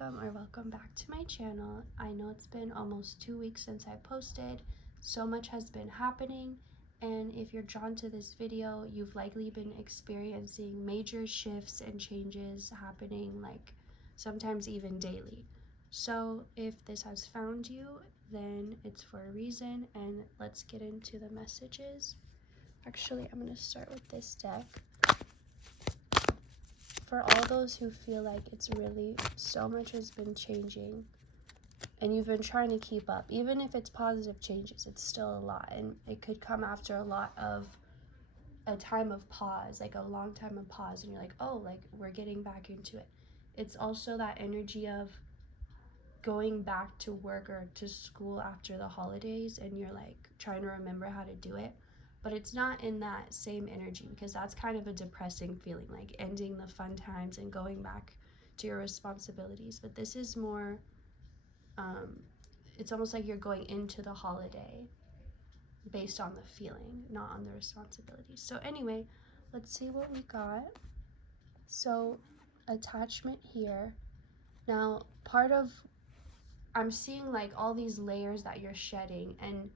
welcome back to my channel. I know it's been almost 2 weeks since I posted. So much has been happening, and if you're drawn to this video, you've likely been experiencing major shifts and changes happening, like sometimes even daily. So if this has found you, then it's for a reason, and let's get into the messages. Actually, I'm going to start with this deck. For all those who feel like it's really so much has been changing and you've been trying to keep up, even if it's positive changes, it's still a lot, and it could come after a lot of a time of pause, like a long time of pause, and you're like, oh, like we're getting back into it. It's also that energy of going back to work or to school after the holidays and you're like trying to remember how to do it, but it's not in that same energy, because that's kind of a depressing feeling, like ending the fun times and going back to your responsibilities. But this is more it's almost like you're going into the holiday based on the feeling, not on the responsibilities. So anyway, let's see what we got. So attachment here. Now part of, I'm seeing like all these layers that you're shedding, and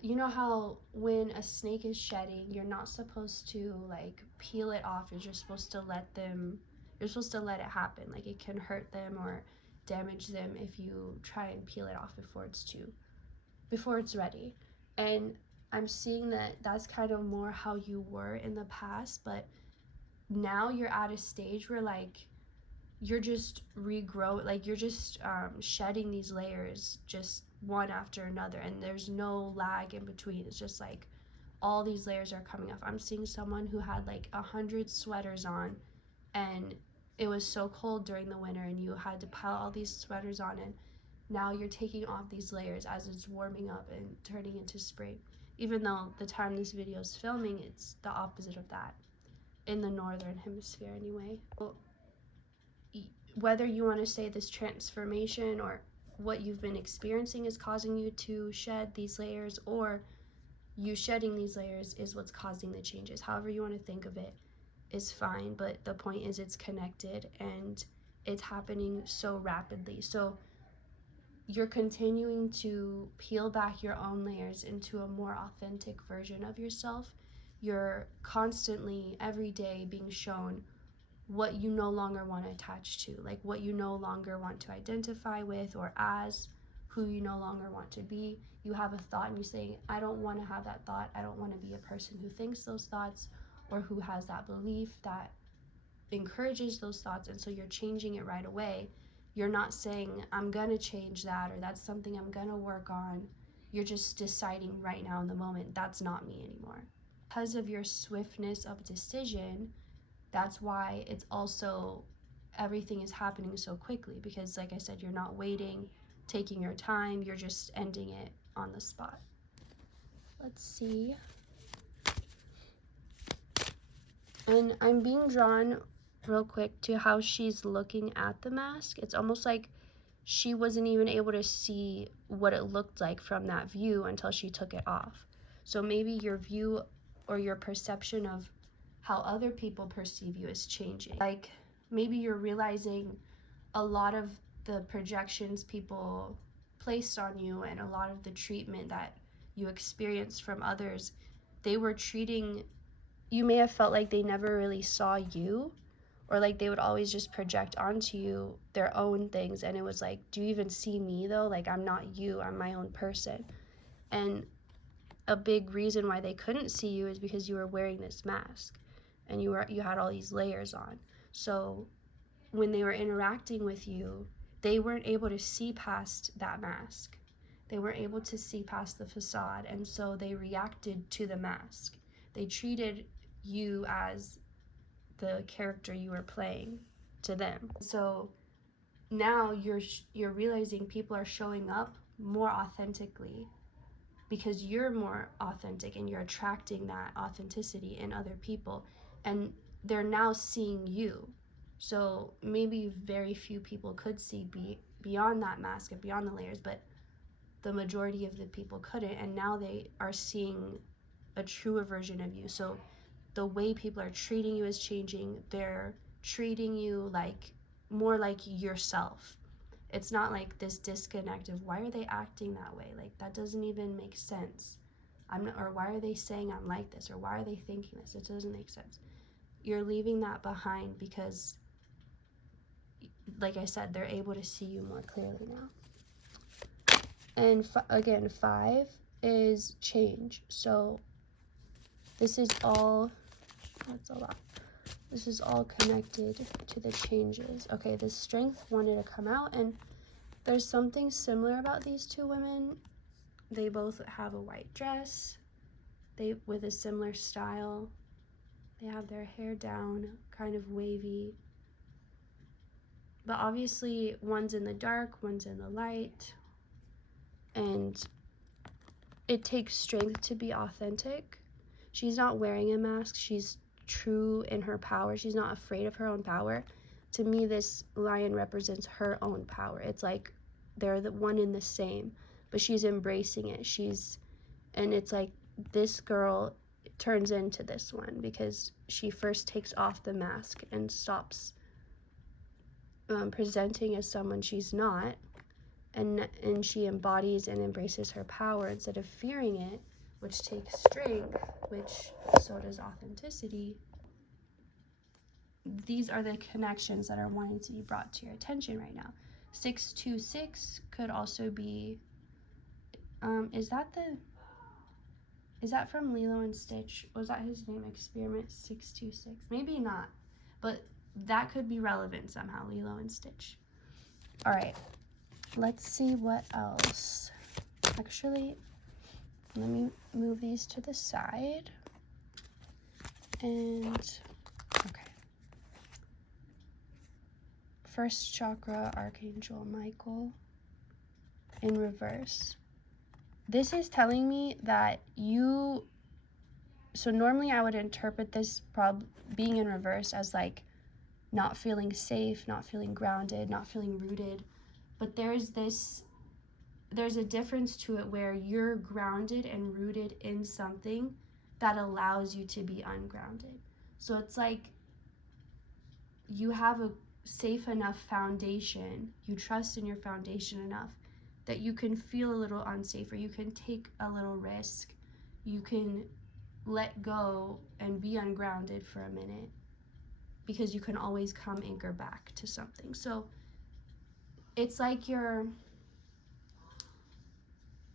you know how when a snake is shedding, you're not supposed to like peel it off. You're just supposed to let it happen. Like it can hurt them or damage them if you try and peel it off before it's ready. And I'm seeing that that's kind of more how you were in the past, but now you're at a stage where like you're just you're just shedding these layers just one after another, and there's no lag in between. It's just like all these layers are coming off. I'm seeing someone who had like 100 sweaters on, and it was so cold during the winter and you had to pile all these sweaters on, and now you're taking off these layers as it's warming up and turning into spring, even though the time this video is filming, it's the opposite of that in the northern hemisphere anyway. Whether you want to say this transformation or what you've been experiencing is causing you to shed these layers, or you shedding these layers is what's causing the changes. However you want to think of it is fine, but the point is it's connected and it's happening so rapidly. So you're continuing to peel back your own layers into a more authentic version of yourself. You're constantly, every day, being shown what you no longer want to attach to, like what you no longer want to identify with or as, who you no longer want to be. You have a thought and you say, I don't want to have that thought. I don't want to be a person who thinks those thoughts or who has that belief that encourages those thoughts. And so you're changing it right away. You're not saying, I'm going to change that, or that's something I'm going to work on. You're just deciding right now in the moment, that's not me anymore. Because of your swiftness of decision, that's why it's also, everything is happening so quickly, because like I said, you're not waiting, taking your time, you're just ending it on the spot. Let's see. And I'm being drawn real quick to how she's looking at the mask. It's almost like she wasn't even able to see what it looked like from that view until she took it off. So maybe your view or your perception of how other people perceive you is changing. Like maybe you're realizing a lot of the projections people placed on you and a lot of the treatment that you experienced from others, they were treating, you may have felt like they never really saw you, or like they would always just project onto you their own things, and it was like, do you even see me though? Like I'm not you, I'm my own person. And a big reason why they couldn't see you is because you were wearing this mask and you had all these layers on. So when they were interacting with you, they weren't able to see past that mask. They weren't able to see past the facade, and so they reacted to the mask. They treated you as the character you were playing to them. So now you're realizing people are showing up more authentically because you're more authentic and you're attracting that authenticity in other people, and they're now seeing you. So maybe very few people could see beyond that mask and beyond the layers, but the majority of the people couldn't, and now they are seeing a truer version of you. So the way people are treating you is changing. They're treating you like more like yourself. It's not like this disconnect of why are they acting that way? Like, that doesn't even make sense. Or why are they saying I'm like this? Or why are they thinking this? It doesn't make sense. You're leaving that behind because, like I said, they're able to see you more clearly now. And again, 5 is change. So this is all, that's a lot. This is all connected to the changes. Okay, the strength wanted to come out, and there's something similar about these two women. They both have a white dress, with a similar style. They have their hair down, kind of wavy. But obviously, one's in the dark, one's in the light. And it takes strength to be authentic. She's not wearing a mask. She's true in her power. She's not afraid of her own power. To me, this lion represents her own power. It's like they're the one and the same, but she's embracing it. And it's like this girl turns into this one because she first takes off the mask and stops presenting as someone she's not, and she embodies and embraces her power instead of fearing it, which takes strength, which so does authenticity. These are the connections that are wanting to be brought to your attention right now. 626 could also be, is that from Lilo and Stitch? Was that his name? Experiment 626? Maybe not, but that could be relevant somehow, Lilo and Stitch. All right, let's see what else. Actually, let me move these to the side. And, okay. First chakra, Archangel Michael in reverse. This is telling me that so normally I would interpret this being in reverse as like not feeling safe, not feeling grounded, not feeling rooted. But there's a difference to it where you're grounded and rooted in something that allows you to be ungrounded. So it's like you have a safe enough foundation, you trust in your foundation enough that you can feel a little unsafe, or you can take a little risk, you can let go and be ungrounded for a minute, because you can always come anchor back to something. So it's like you're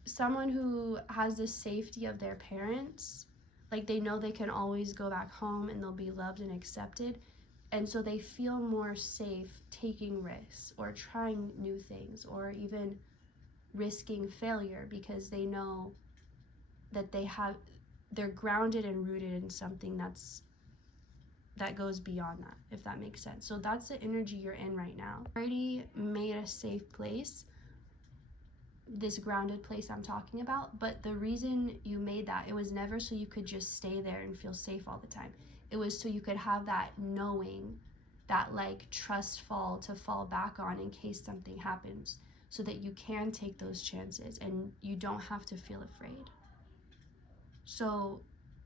someone who has the safety of their parents, like they know they can always go back home and they'll be loved and accepted, and so they feel more safe taking risks or trying new things or even risking failure, because they know that they're grounded and rooted in something that goes beyond that, if that makes sense. So that's the energy you're in right now. Already made a safe place, this grounded place I'm talking about, but the reason you made that, it was never so you could just stay there and feel safe all the time. It was so you could have that knowing, that like trust fall to fall back on in case something happens, so that you can take those chances and you don't have to feel afraid. So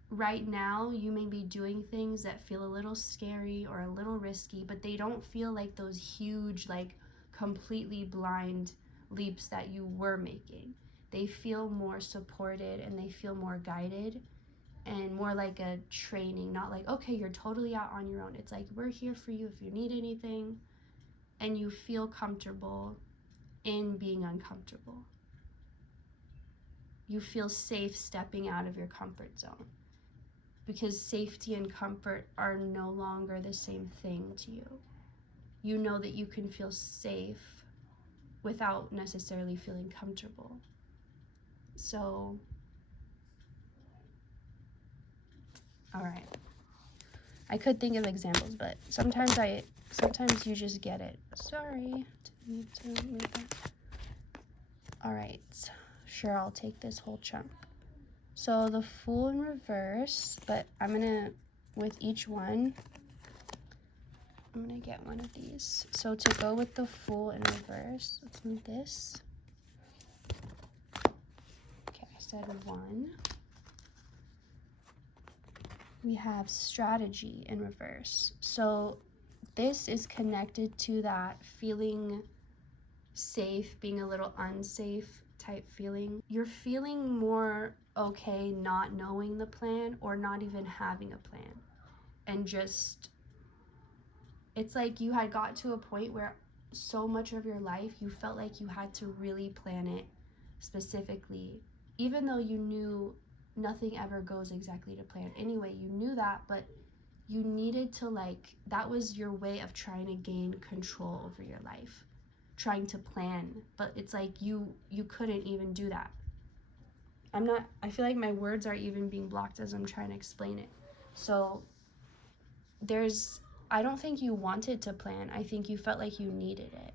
right now you may be doing things that feel a little scary or a little risky, but they don't feel like those huge, like completely blind leaps that you were making. They feel more supported and they feel more guided and more like a training, not like, okay, you're totally out on your own. It's like, we're here for you if you need anything, and you feel comfortable in being uncomfortable. You feel safe stepping out of your comfort zone, because safety and comfort are no longer the same thing to you. You know that you can feel safe without necessarily feeling comfortable. So, all right. I could think of examples, but sometimes you just get it. Sorry, didn't need to move that. All right, sure, I'll take this whole chunk. So the Fool in reverse, but I'm gonna, with each one, I'm gonna get one of these. So to go with the Fool in reverse, let's need this. Okay, I said 1. We have Strategy in reverse. So this is connected to that feeling safe, being a little unsafe type feeling. You're feeling more okay not knowing the plan or not even having a plan. And just, it's like you had got to a point where so much of your life you felt like you had to really plan it specifically, even though you knew nothing ever goes exactly to plan anyway. You knew that, but you needed to, like, that was your way of trying to gain control over your life, trying to plan. But it's like you couldn't even do that. I feel like my words are even being blocked as I'm trying to explain it. So I don't think you wanted to plan. I think you felt like you needed it.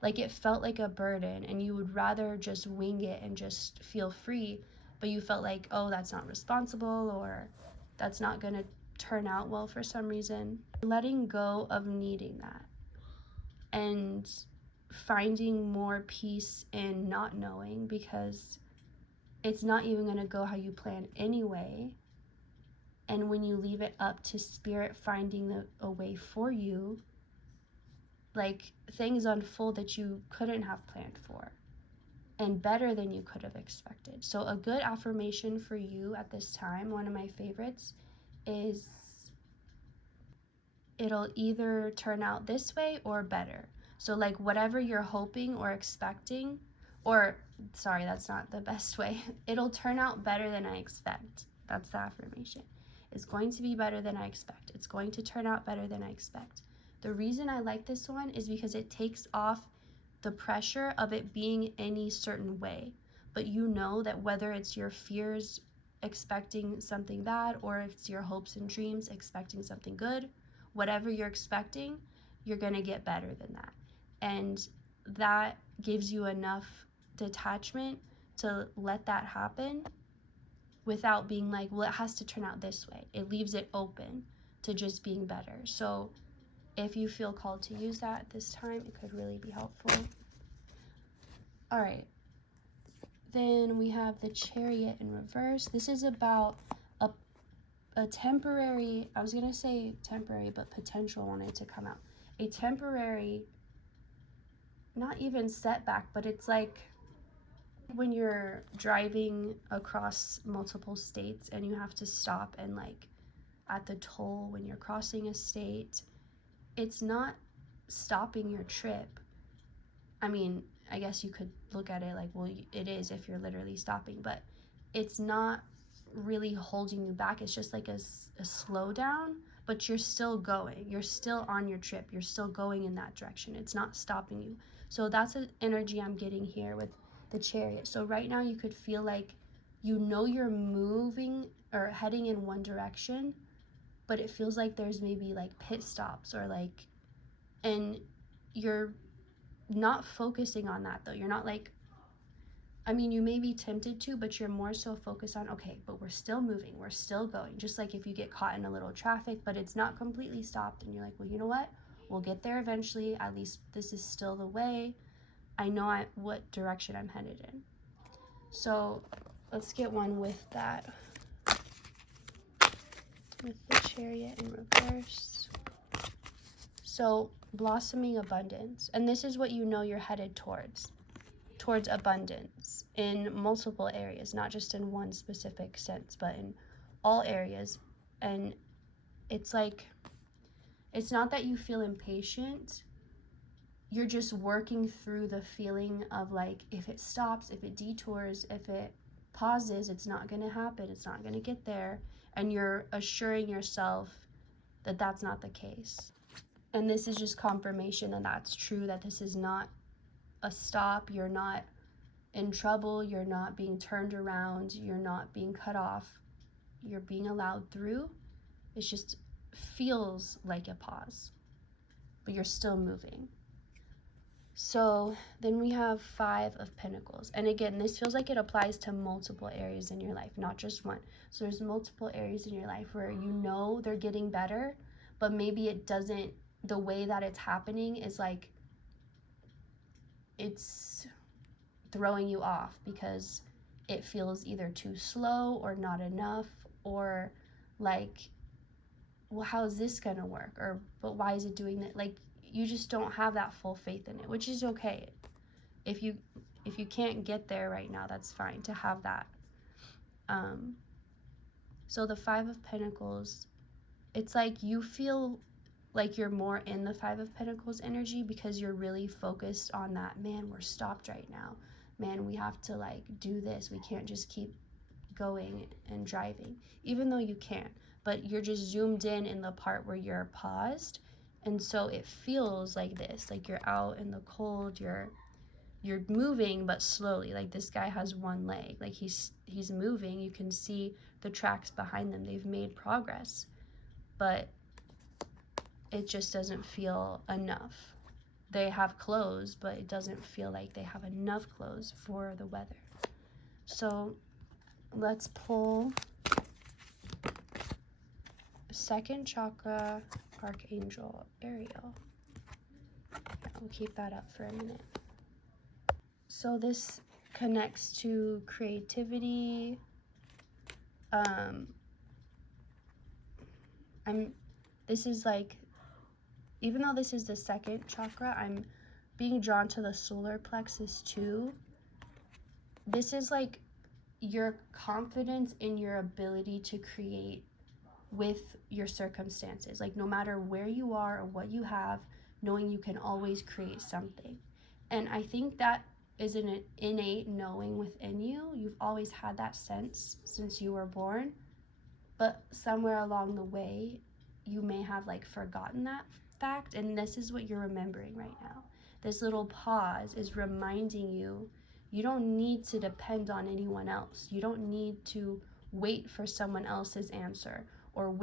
Like it felt like a burden and you would rather just wing it and just feel free, but you felt like, oh, that's not responsible, or that's not going to turn out well for some reason. Letting go of needing that and finding more peace in not knowing, because it's not even going to go how you plan anyway. And when you leave it up to spirit finding a way for you, like things unfold that you couldn't have planned for and better than you could have expected. So a good affirmation for you at this time, one of my favorites, is it'll either turn out this way or better. So like whatever you're hoping or expecting, or sorry, that's not the best way. It'll turn out better than I expect. That's the affirmation. It's going to be better than I expect. It's going to turn out better than I expect. The reason I like this one is because it takes off the pressure of it being any certain way. But you know that whether it's your fears expecting something bad or if it's your hopes and dreams expecting something good, whatever you're expecting, you're going to get better than that. And that gives you enough detachment to let that happen without being like, well, it has to turn out this way. It leaves it open to just being better. So if you feel called to use that at this time, it could really be helpful. All right. Then we have the Chariot in reverse. This is about a temporary, I was going to say temporary, but potential wanted to come out. A temporary, not even setback, but it's like when you're driving across multiple states and you have to stop and like at the toll when you're crossing a state, it's not stopping your trip. I mean, I guess you could look at it like, well, it is if you're literally stopping, but it's not really holding you back. It's just like a slowdown, but you're still going. You're still on your trip. You're still going in that direction. It's not stopping you. So that's an energy I'm getting here with the Chariot. So right now you could feel like you know you're moving or heading in one direction, but it feels like there's maybe like pit stops or like, and you're not focusing on that though. You're not like, I mean, you may be tempted to, but you're more so focused on, okay, but we're still moving, we're still going. Just like if you get caught in a little traffic, but it's not completely stopped, and you're like, well, you know what? We'll get there eventually. At least this is still the way. I know what direction I'm headed in. So let's get one with that. With the Chariot in reverse. So blossoming abundance. And this is what you know you're headed towards abundance in multiple areas, not just in one specific sense, but in all areas. And it's like, it's not that you feel impatient, you're just working through the feeling of like, if it stops, if it detours, if it pauses, it's not going to happen, it's not going to get there. And you're assuring yourself that that's not the case. And this is just confirmation that that's true, that this is not a stop. You're not in trouble, you're not being turned around, you're not being cut off, you're being allowed through. It just feels like a pause, but you're still moving. So then we have 5 of Pentacles. And again, this feels like it applies to multiple areas in your life, not just one. So there's multiple areas in your life where you know they're getting better, but maybe it doesn't, the way that it's happening is like, it's throwing you off because it feels either too slow or not enough, or like well, how is this going to work? Or, but why is it doing that? Like, you just don't have that full faith in it, which is okay. If you can't get there right now, that's fine to have that. So the Five of Pentacles, it's like you feel like you're more in the Five of Pentacles energy because you're really focused on that. Man, we're stopped right now. Man, we have to like do this. We can't just keep going and driving, even though you can, but you're just zoomed in the part where you're paused. And so it feels like this, like you're out in the cold, you're moving but slowly. Like this guy has one leg, like he's moving, you can see the tracks behind them, they've made progress, but it just doesn't feel enough. They have clothes, but it doesn't feel like they have enough clothes for the weather. So let's pull second chakra archangel Ariel. I'll keep that up for a minute. So this connects to creativity. This is like, even though this is the second chakra, I'm being drawn to the solar plexus too. This is like your confidence in your ability to create with your circumstances. Like no matter where you are or what you have, knowing you can always create something. And I think that is an innate knowing within you. You've always had that sense since you were born, but somewhere along the way, you may have like forgotten that fact, and this is what you're remembering right now. This little pause is reminding you, you don't need to depend on anyone else. You don't need to wait for someone else's answer, or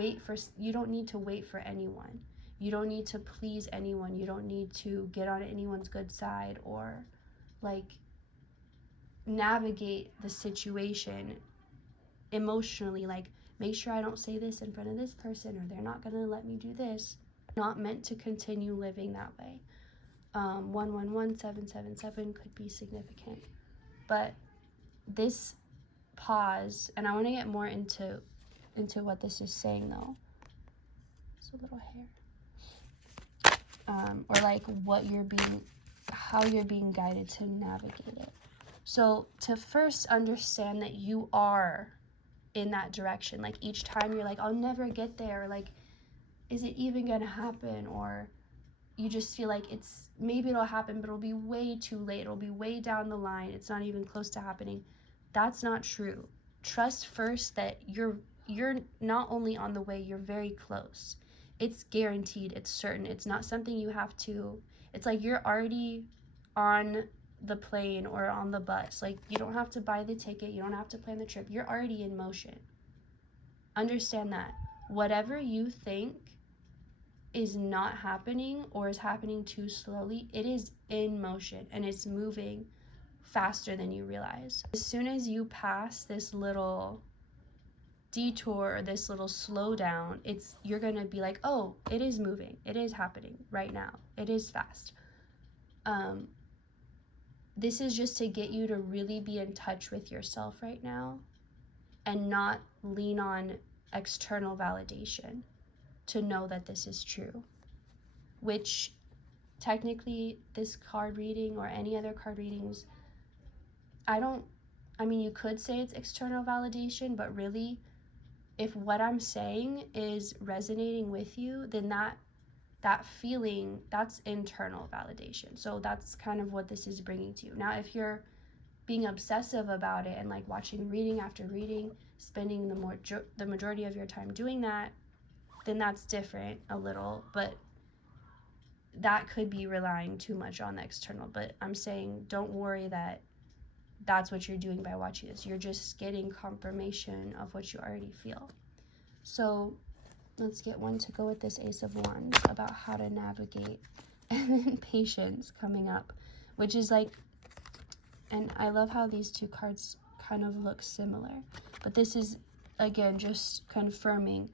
you don't need to wait for anyone. You don't need to please anyone. You don't need to get on anyone's good side or like navigate the situation emotionally, like make sure I don't say this in front of this person, or they're not going to let me do this. Not meant to continue living that way. 111777 could be significant, but this pause, and I want to get more into what this is saying though. It's a little hair. Or like how you're being guided to navigate it. So to first understand that you are in that direction. Like each time you're like, I'll never get there, like is it even gonna happen? Or you just feel like maybe it'll happen, but it'll be way too late, it'll be way down the line, it's not even close to happening. That's not true. Trust first that you're not only on the way, you're very close. It's guaranteed, it's certain. It's not something you have to, it's like you're already on the plane or on the bus. Like you don't have to buy the ticket, you don't have to plan the trip, you're already in motion. Understand that whatever you think is not happening or is happening too slowly, it is in motion and it's moving faster than you realize. As soon as you pass this little detour or this little slowdown, you're gonna be like, oh, it is moving, it is happening right now, it is fast. This is just to get you to really be in touch with yourself right now and not lean on external validation to know that this is true, which technically this card reading or any other card readings, you could say it's external validation, but really if what I'm saying is resonating with you, then that feeling, that's internal validation. So that's kind of what this is bringing to you. Now, if you're being obsessive about it and like watching reading after reading, spending the majority of your time doing that, then that's different a little, but that could be relying too much on the external. But I'm saying don't worry that that's what you're doing by watching this. You're just getting confirmation of what you already feel. So let's get one to go with this Ace of Wands about how to navigate. And then Patience coming up, which is like, and I love how these two cards kind of look similar, but this is again just confirming.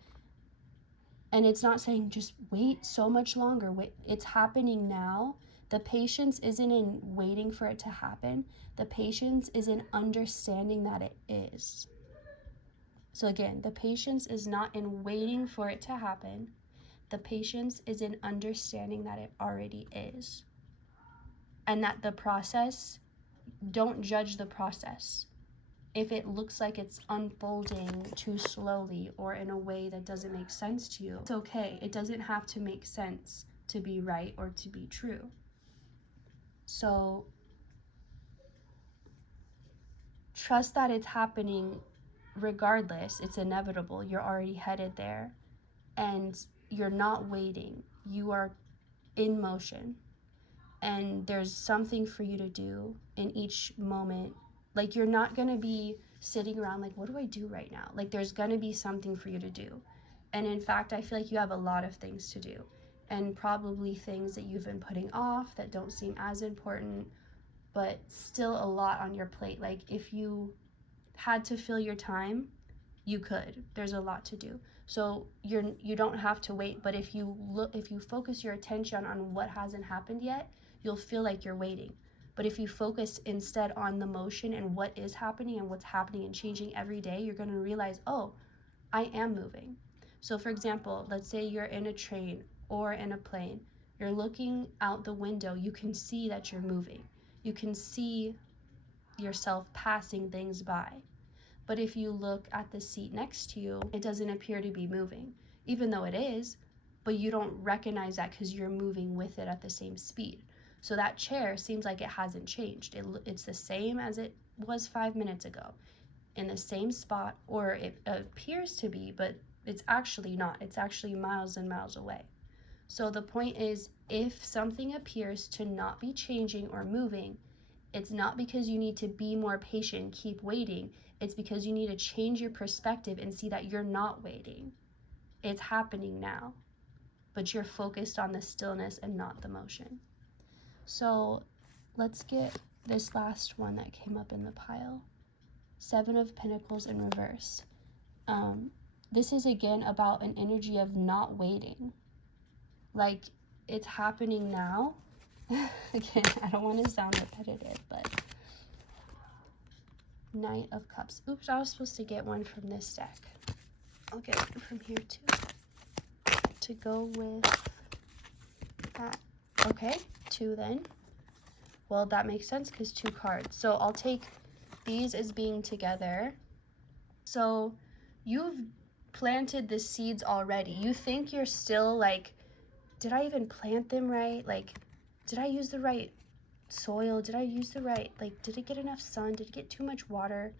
And it's not saying just wait so much longer. Wait, it's happening now. The patience isn't in waiting for it to happen. The patience is in understanding that it is. So again, the patience is not in waiting for it to happen. The patience is in understanding that it already is. And that the process, don't judge the process. If it looks like it's unfolding too slowly or in a way that doesn't make sense to you, it's okay. It doesn't have to make sense to be right or to be true. So trust that it's happening regardless. It's inevitable. You're already headed there. And you're not waiting. You are in motion. And there's something for you to do in each moment. Like, you're not going to be sitting around like, what do I do right now? Like, there's going to be something for you to do. And in fact, I feel like you have a lot of things to do, and probably things that you've been putting off that don't seem as important, but still a lot on your plate. Like, if you had to fill your time, you could. There's a lot to do. So you don't have to wait, but if you focus your attention on what hasn't happened yet, you'll feel like you're waiting. But if you focus instead on the motion and what is happening and what's happening and changing every day, you're going to realize, oh, I am moving. So for example, let's say you're in a train or in a plane. You're looking out the window. You can see that you're moving. You can see yourself passing things by. But if you look at the seat next to you, it doesn't appear to be moving, even though it is, but you don't recognize that because you're moving with it at the same speed. So that chair seems like it hasn't changed. It's the same as it was 5 minutes ago, in the same spot, or it appears to be, but it's actually not. It's actually miles and miles away. So the point is, if something appears to not be changing or moving, it's not because you need to be more patient and keep waiting. It's because you need to change your perspective and see that you're not waiting. It's happening now, but you're focused on the stillness and not the motion. So let's get this last one that came up in the pile. 7 of Pentacles in reverse. This is again about an energy of not waiting. Like, it's happening now. Again, I don't want to sound repetitive, but Knight of Cups. Oops, I was supposed to get one from this deck. I'll get one from here too, to go with that. Okay, 2 then. Well, that makes sense because 2 cards. So I'll take these as being together. So you've planted the seeds already. You think you're still like, did I even plant them right? Like, did I use the right soil? Did I use the right, like, did it get enough sun? Did it get too much water?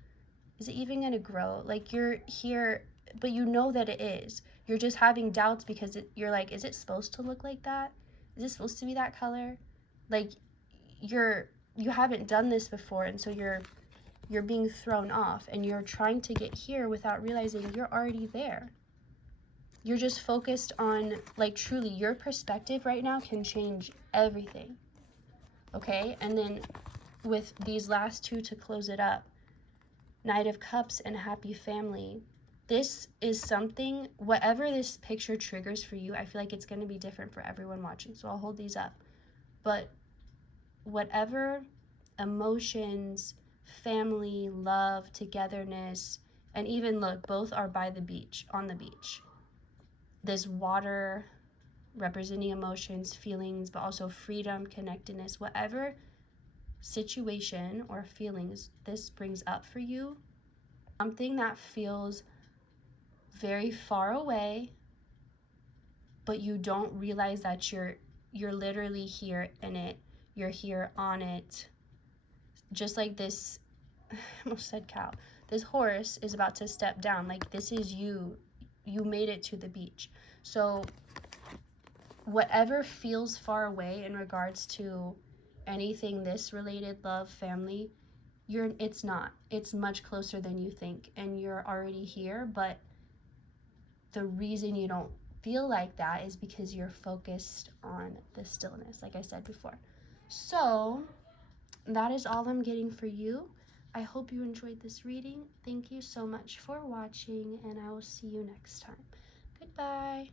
Is it even going to grow? Like, you're here, but you know that it is. You're just having doubts because you're like, is it supposed to look like that? Is it supposed to be that color? Like, you haven't done this before, and so you're being thrown off, and you're trying to get here without realizing you're already there. You're just focused on, like, truly, your perspective right now can change everything. Okay, and then with these last 2 to close it up, Knight of Cups and Happy Family. This is something, whatever this picture triggers for you, I feel like it's going to be different for everyone watching, so I'll hold these up. But whatever emotions, family, love, togetherness, and even look, both are by the beach, on the beach. This water representing emotions, feelings, but also freedom, connectedness, whatever situation or feelings this brings up for you, something that feels very far away, but you don't realize that you're literally here in it. You're here on it. Just like this, I almost said cow. This horse is about to step down. Like, this is you. You made it to the beach. So whatever feels far away in regards to anything this related, love, family, it's not. It's much closer than you think, and you're already here. But the reason you don't feel like that is because you're focused on the stillness, like I said before. So that is all I'm getting for you. I hope you enjoyed this reading. Thank you so much for watching, and I will see you next time. Goodbye.